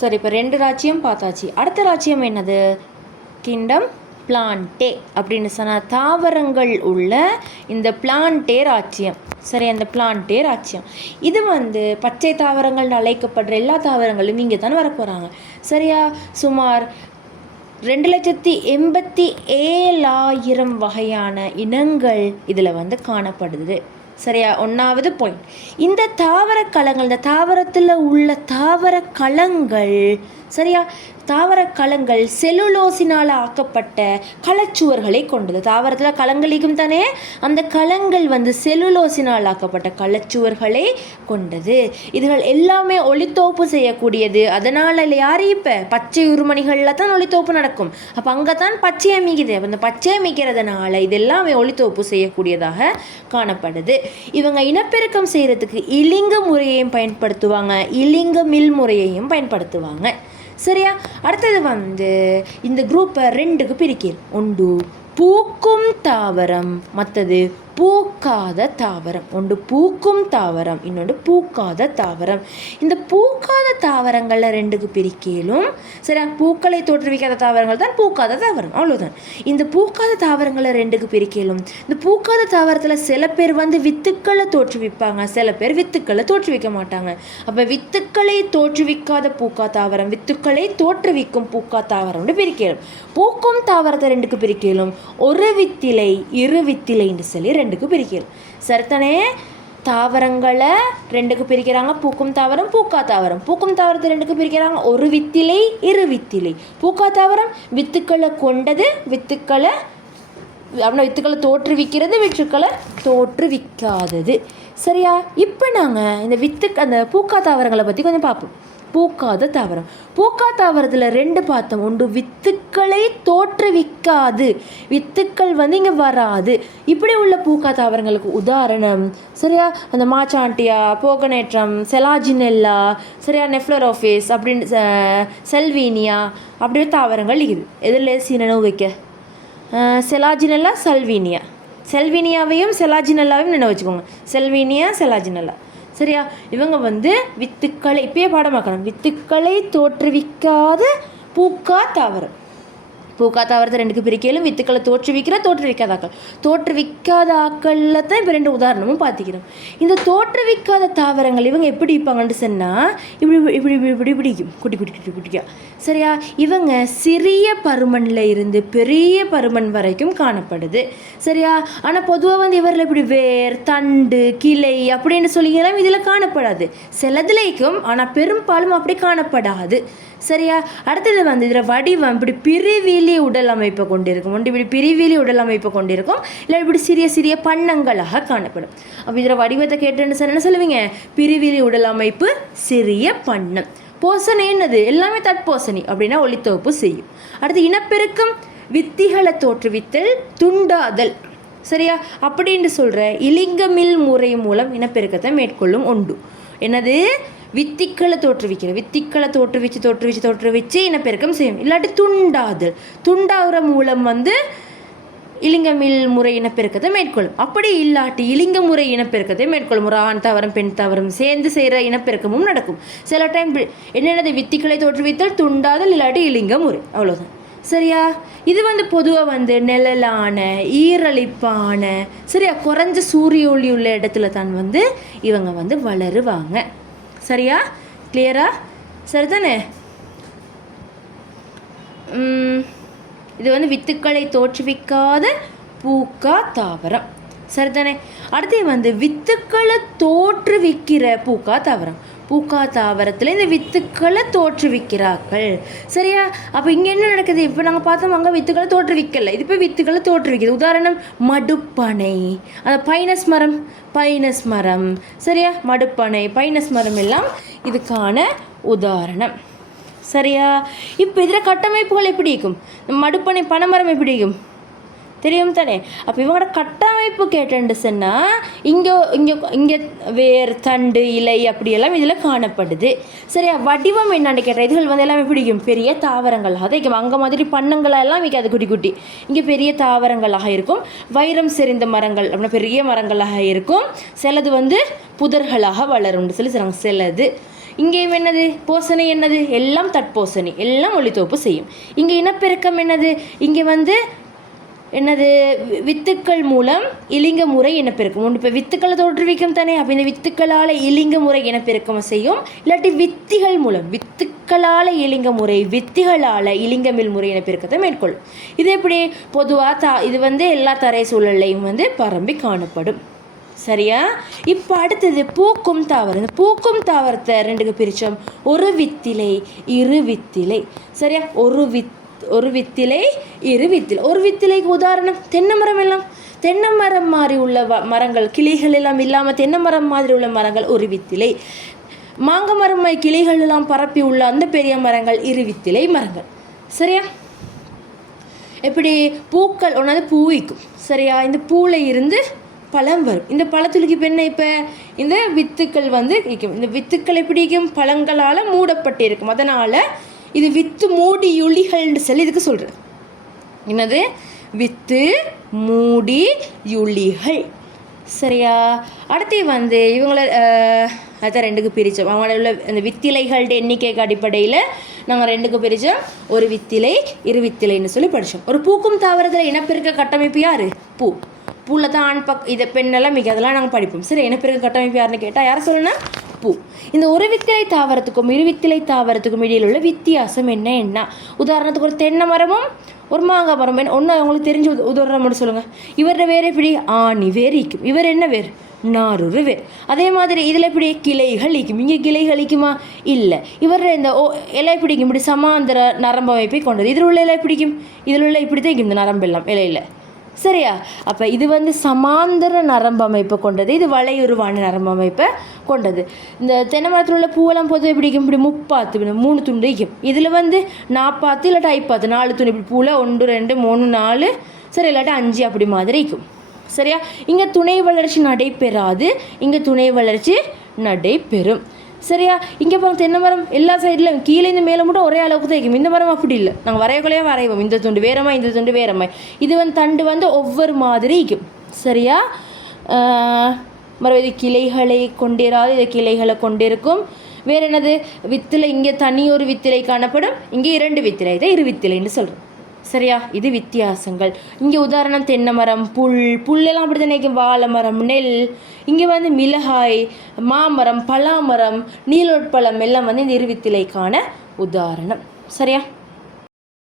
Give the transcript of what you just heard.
சரி, இப்போ 2 ராச்சியம் பார்த்தாச்சு. அடுத்த ராச்சியம் என்னது? கிங்டம் பிளான்டே அப்படின்னு சொன்னால் தாவரங்கள் உள்ள இந்த பிளான்டே ராச்சியம். சரி, அந்த பிளான்டே ராச்சியம் இது பச்சை தாவரங்கள் அழைக்கப்படுற எல்லா தாவரங்களும் இங்கே தானே வரப்போகிறாங்க. சரியா? சுமார் 2,87,000 வகையான இனங்கள் இதில் காணப்படுது. சரியா? 1வது பாயிண்ட், இந்த தாவர களங்கள், இந்த தாவரத்தில் உள்ள தாவர களங்கள், சரியா, தாவர களங்கள் செல்லுலோசினால் ஆக்கப்பட்ட களச்சுவர்களை கொண்டது. தாவரத்தில் களங்களிக்கும் தானே, அந்த களங்கள் செல்லுலோசினால் ஆக்கப்பட்ட களச்சுவர்களை கொண்டது. இதுகள் எல்லாமே ஒளித்தோப்பு செய்யக்கூடியது. அதனால் யார் இப்போ பச்சை உருமணிகளில் தான் ஒளித்தோப்பு நடக்கும். அப்போ அங்கே தான் பச்சை அமைக்குது. அந்த பச்சை அமைக்கிறதுனால இது எல்லாமே ஒளித்தோப்பு செய்யக்கூடியதாக காணப்படுது. இவங்க இனப்பெருக்கம் செய்கிறதுக்கு இலிங்க முறையையும் பயன்படுத்துவாங்க, இலிங்க மில் முறையையும் பயன்படுத்துவாங்க. சரியா? அடுத்தது இந்த குரூப்பை 2க்கு பிரிக்கிறோம். ஒன்று பூக்கும் தாவரம், மற்றது பூக்காத தாவரம். ஒன்று பூக்கும் தாவரம், இன்னொன்று பூக்காத தாவரம். இந்த பூக்காத தாவரங்களில் 2க்கு பிரிக்கலும். சரியா? பூக்களை தோற்றுவிக்காத தாவரங்கள் தான் பூக்காத தாவரம், அவ்வளோதான். இந்த பூக்காத தாவரங்களை 2க்கு பிரிக்கலும். இந்த பூக்காத தாவரத்தில் சில பேர் வித்துக்களை தோற்றுவிப்பாங்க, சில பேர் வித்துக்களை தோற்றுவிக்க மாட்டாங்க. அப்போ வித்துக்களை தோற்றுவிக்காத பூக்கா தாவரம், வித்துக்களை தோற்றுவிக்கும் பூக்கா தாவரம்னு பிரிக்கலும். பூக்கும் தாவரத்தை 2க்கு பிரிக்கலும். ஒரு வித்திலை, இரு வித்திலைன்னு சொல்லி 2க்கு பிரிக்கலாம். சரித்தானே? தாவரங்களை 2க்கு பிரிக்கிறாங்க. பூக்கும் தாவரம், பூக்கா தாவரம். பூக்கும் தாவரத்தை 2க்கு பிரிக்கிறாங்க. ஒரு வித்திலை, இரு வித்திலை. பூக்கா தாவரம் வித்துக்களை கொண்டது, வித்துக்களை தோற்றுவிக்கிறது, வித்துக்களை தோற்றுவிக்காதது. சரியா? இப்போ நாங்கள் இந்த அந்த பூக்கா தாவரங்களை பற்றி கொஞ்சம் பார்ப்போம். பூக்காத தாவரம், பூக்கா தாவரத்தில் 2 பார்த்தோம். ஒன்று வித்துக்களை தோற்றுவிக்காது, வித்துக்கள் இங்கே வராது. இப்படி உள்ள பூக்கா தாவரங்களுக்கு உதாரணம், சரியா, அந்த மாச்சாண்டியா, போகனேட்ரம், செலாஜினெல்லா, சரியா, நெஃப்ளரோஃபிஸ் அப்படின்னு செல்வீனியா அப்படின்னு தாவரங்கள் இருக்குது. எதில் நினைவு வைக்க? செலாஜினெல்லா, செல்வீனியா. செல்வீனியாவையும் செலாஜினெல்லாவையும் நினைவு வச்சுக்கோங்க. செல்வீனியா, செலாஜினெல்லா. சரியா? இவங்க வித்துக்களை இப்பயே பாடமாக்கணும். வித்துக்களை தோற்றுவிக்காத பூக்கா தாவரம். பூக்கா தாவரத்தை 2க்கு பிரிக்கலும். வித்துக்களை தோற்றுவிக்காத ஆக்கள். தோற்றுவிக்காத ஆக்களில் தான் இப்போ 2 உதாரணமும் பார்த்துக்கிறோம். இந்த தோற்றுவிக்காத தாவரங்கள் இவங்க எப்படி இருப்பாங்கன்னு சொன்னால் இப்படி இப்படி இப்படி பிடிக்கும், குட்டி குட்டி குட்டி குட்டிக்கா. சரியா? இவங்க சிறிய பருமனில் இருந்து பெரிய பருமன் வரைக்கும் காணப்படுது. சரியா? ஆனால் பொதுவாக இவரில் இப்படி வேர், தண்டு, கிளை அப்படின்னு சொல்லிக்கலாம் இதில் காணப்படாது. சிலதுலைக்கும், ஆனால் பெரும்பாலும் அப்படி காணப்படாது. சரியா? அடுத்தது இதில் வடிவம் இப்படி பிரிவீலி உடல் அமைப்பை கொண்டிருக்கும். ஒன்று இப்படி பிரிவீலி உடல் அமைப்பை கொண்டிருக்கும், இல்லை இப்படி சிறிய சிறிய பண்ணங்களாக காணப்படும். அப்போ இதில் வடிவத்தை கேட்டுன்னு என்ன சொல்லுவீங்க? பிரிவீலி உடல் அமைப்பு, சிறிய பண்ணம். போசனை என்னது? எல்லாமே தட்போசனை அப்படின்னா ஒளித்தொகுப்பு செய்யும். அடுத்து இனப்பெருக்கம், வித்திகளை தோற்றுவித்தல், துண்டாதல். சரியா? அப்படின்னு சொல்கிற இலிங்கமில் முறை மூலம் இனப்பெருக்கத்தை மேற்கொள்ளும் ஒன்று. என்னது? வித்திக்களை தோற்றுவிச்சு இனப்பெருக்கம் செய்யும். இல்லாட்டி துண்டாதல், துண்டாகிற மூலம் இலிங்கமில் முறை இனப்பெருக்கத்தை மேற்கொள்ளும். அப்படி இல்லாட்டி இலிங்க முறை இனப்பெருக்கத்தை மேற்கொள்ளும். ஒரு ஆண் தாவரம், பெண் தாவரம் சேர்ந்து செய்கிற இனப்பெருக்கமும் நடக்கும். சில டைம் என்னென்னது? வித்திக்களை தோற்றுவித்தல், துண்டாதல், இல்லாட்டி இலிங்க முறை, அவ்வளோதான். சரியா? இது பொதுவாக நிழலான, ஈரழிப்பான, சரியா, குறைஞ்ச சூரிய ஒளி உள்ள இடத்துல தான் இவங்க வளருவாங்க. சரியா? கிளியரா? சரிதானே? இது வித்துக்களை தோற்றுவிக்காத பூக்கா தாவரம். சரிதானே? அடுத்து வித்துக்களை தோற்றுவிக்கிற பூக்கா தாவரம். பூக்கா தாவரத்தில் இந்த வித்துக்களை தோற்றுவிக்கிறார்கள். சரியா? அப்போ இங்கே என்ன நடக்குது? இப்போ நாங்கள் பார்த்தோம், அங்கே வித்துக்களை தோற்றுவிக்கலை, இது இப்போ வித்துக்களை தோற்றுவிக்குது. உதாரணம் மடுப்பனை, அந்த பைனஸ் மரம். சரியா? மடுப்பனை, பைனஸ் மரம் எல்லாம் இதுக்கான உதாரணம். சரியா? இப்போ இதில் கட்டமைப்புகள் எப்படி இருக்கும்? மடுப்பனை, பனைமரம் எப்படி இருக்கும் தெரியும் தானே? அப்போ இவங்களோட கட்டமைப்பு கேட்டேன்னு சொன்னால் இங்கே வேர், தண்டு, இலை அப்படியெல்லாம் இதில் காணப்படுது. சரியா? வடிவம் என்னான்னு கேட்டால் இதுகள் எல்லாமே பிடிக்கும் பெரிய தாவரங்களாக தான் இருக்கும். அங்கே மாதிரி பண்ணங்களெல்லாம் வைக்காது, குட்டி குட்டி. இங்கே பெரிய தாவரங்களாக இருக்கும். வைரம் செறிந்த மரங்கள் அப்படின்னா பெரிய மரங்களாக இருக்கும். சிலது புதர்களாக வளரும்னு சொல்லி சொல்கிறாங்க. சிலது இங்கேயும் என்னது போசனை என்னது எல்லாம் தட்போசனை எல்லாம் ஒளித்தோப்பு செய்யும். இங்கே இனப்பெருக்கம் என்னது இங்கே வந்து என்னது வித்துக்கள் மூலம் இலிங்க முறை இனப்பெருக்கம் ஒன்று. இப்போ வித்துக்களை தோற்றுவிக்கும் தானே, அப்போ இந்த வித்துக்களால் இலிங்க முறை இனப்பெருக்கம் செய்யும். இல்லாட்டி வித்திகள் மூலம் வித்துக்களால் இலிங்க முறை வித்திகளால் இலிங்கமில் முறை இனப்பெருக்கத்தை மேற்கொள்ளும். இது எப்படி பொதுவாக இது வந்து எல்லா தரை சூழல்லையும் வந்து பரம்பி காணப்படும். சரியா? இப்போ அடுத்தது பூக்கும் தாவரம். இந்த பூக்கும் தாவரத்தை ரெண்டுக்கு பிரித்தோம். ஒரு வித்திலை இரு வித்திலை. சரியா? ஒரு வித்திலை இரு வித்திலை. ஒரு வித்திலைக்கு உதாரணம் தென்னை மரம். எல்லாம் தென்னை மரம் மாதிரி உள்ள மரங்கள் கிளைகள் எல்லாம் இல்லாமல் தென்னை மரம் மாதிரி உள்ள மரங்கள் ஒரு வித்திலை. மாங்க மரம் கிளைகள் எல்லாம் பரப்பி உள்ள அந்த பெரிய மரங்கள் இரு வித்திலை மரங்கள். சரியா? எப்படி பூக்கள் ஒன்றாவது பூ வைக்கும். சரியா? இந்த பூவில் இருந்து பழம் வரும். இந்த பழத்துளுக்கு இப்போ என்ன, இப்போ இந்த வித்துக்கள் வந்து இருக்கும். இந்த வித்துக்கள் எப்படி இருக்கும், பழங்களால் மூடப்பட்டிருக்கும். அதனால் இது வித்து மூடி யுளிகள்னு சொல்லி இதுக்கு சொல்கிறேன். என்னது வித்து மூடி யுளிகள். சரியா? அடுத்து வந்து இவங்கள அதை ரெண்டுக்கு பிரித்தோம். அவங்களோட உள்ள அந்த வித்திலைகளோட எண்ணிக்கைக்கு அடிப்படையில் நாங்கள் ரெண்டுக்கு பிரித்தோம். ஒரு வித்திலை இரு வித்திலைன்னு சொல்லி படித்தோம். ஒரு பூக்கும் தாவரத்தில் இனப்பெருக்க கட்டமைப்பு யார்? பூவில் தான் ஆண் இதை பெண்ணெல்லாம் மிக அதெல்லாம் நாங்கள் படிப்போம். சரி, இனப்பெருக்க கட்டமைப்பு யாருன்னு கேட்டால் யாரை சொல்லணும்? பூ. இந்த ஒரு வித்திலை தாவரத்துக்கும் இரு வித்திலை தாவரத்துக்கும் இடையில் உள்ள வித்தியாசம் என்ன? உதாரணத்துக்கு ஒரு தென்னை மரமும் ஒரு மாங்காய் மரம் ஒன்று அவங்களுக்கு தெரிஞ்சு உதாரணம் மட்டும் சொல்லுங்கள். இவரோட வேறு எப்படி ஆணி வேர் ஈக்கும். இவர் என்ன வேர்? நாரூறு வேர். அதே மாதிரி இதில் எப்படி கிளைகள் ஈக்கும். இங்கே கிளைகள் ஈக்குமா? இல்லை. இவர் இந்த இலை பிடிக்கும். இப்படி சமாந்தர நரம்பு அமைப்பை கொண்டது. இதில் உள்ள இலை பிடிக்கும். இதில் உள்ள இப்படி தான் இந்த நரம்பெல்லாம் இலையில். சரியா? அப்போ இது வந்து சமாந்தர நரம்பு அமைப்பை கொண்டது. இது வளையுருவான நரம்பு அமைப்பை கொண்டது. இந்த தென்னை மரத்தில் உள்ள பூவெல்லாம் பொதுவாக பிடிக்கும். இப்படி 30 3 துண்டு வைக்கும். இதில் வந்து 40 இல்லாட்டி 50 4 துண்டு. இப்படி பூவில் 1 2 3 4 சரி இல்லாட்டி 5 அப்படி மாதிரி வைக்கும். சரியா? இங்கே துணை வளர்ச்சி நடைபெறாது, இங்கே துணை வளர்ச்சி நடைபெறும். சரியா? இங்கே பாருங்க தென்னை மரம் எல்லா சைடில் கீழே இந்த மேலே மட்டும் ஒரே அளவுக்கு தான் வைக்கும். இந்த மரம் அப்படி இல்லை. நாங்கள் வரையக்குள்ளேயே வரைவோம். இந்த துண்டு வேறமா இந்த துண்டு வேறமா. இது வந்து தண்டு வந்து ஒவ்வொரு மாதிரி வைக்கும். சரியா? மரம் இது கிளைகளை கொண்டிராது, இது கிளைகளை கொண்டிருக்கும். வேறு என்னது வித்திலை? இங்கே தனி ஒரு வித்திலை காணப்படும், இங்கே 2 வித்திலை தான் இரு வித்திலைன்னு சொல்கிறோம். சரியா? இது வித்தியாசங்கள். இங்கே உதாரணம் தென்னை மரம், புல்லெல்லாம் அப்படி தான் நினைக்கும். வாழை மரம், நெல். இங்கே வந்து மிளகாய், மாமரம், பலாமரம், நீலோட்பழம் எல்லாம் வந்து இந்த இரு வித்திலைக்கான உதாரணம். சரியா?